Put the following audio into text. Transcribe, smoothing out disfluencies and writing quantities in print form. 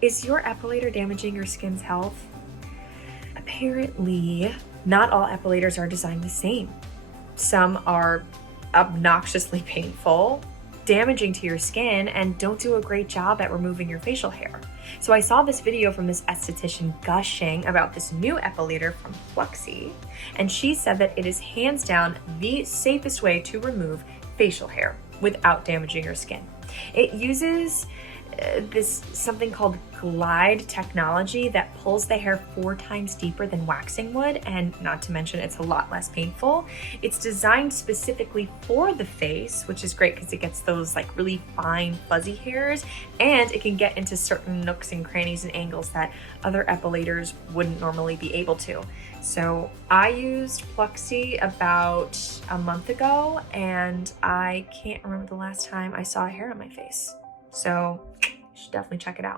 Is your epilator damaging your skin's health? Apparently, not all epilators are designed the same. Some are obnoxiously painful, damaging to your skin, and don't do a great job at removing your facial hair. So I saw this video from this esthetician gushing about this new epilator from Pluxy, and she said that it is hands down the safest way to remove facial hair without damaging your skin. It uses this something called glide technology that pulls the hair 4 times deeper than waxing would, and not to mention it's a lot less painful. It's designed specifically for the face, which is great because it gets those like really fine fuzzy hairs, and it can get into certain nooks and crannies and angles that other epilators wouldn't normally be able to. So I used Pluxy about a month ago, and I can't remember the last time I saw a hair on my face. So you should definitely check it out.